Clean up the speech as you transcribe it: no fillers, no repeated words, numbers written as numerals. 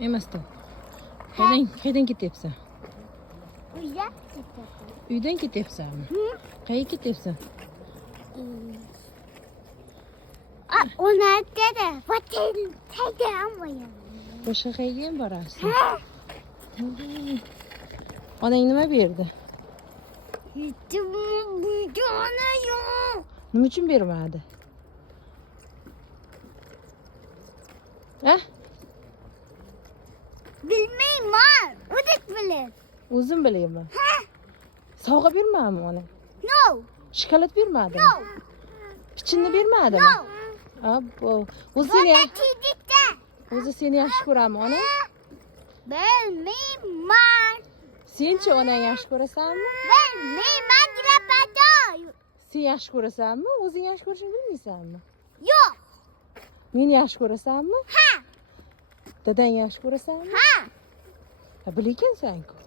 Emasda. Qaydan ketyapsan? Uydan ketyapman. Uydan ketyapsanmi? Qayerga ketyapsan? Ona dedi. Vatel taydan boyam. Boshqa qayerga ham borasiz? Onang nima berdi? Buyana yo'q. Nima uchun bermadi? Ha? Bilmayman. O'zik bilir. O'zim bilaman. Sovg'a bermadimi ona? No. Shokolad bermadimi? No. Pichinni bermadimi? No. Abbo. Tidikda. O'zi seni yaxshi ko'rami, ona? Bilmayman. Sen-chi onang yaxshi ko'rasanmi? Bilmayman rapato. Sen yaxshi ko'rasanmi? O'zing yaxshi ko'rishni bilmaysanmi? Yo'q. Meni yaxshi ko'rasanmi? Ha. Dadang yaxshi ko'rasanmi? Ha. Ha, bilekansan-ku.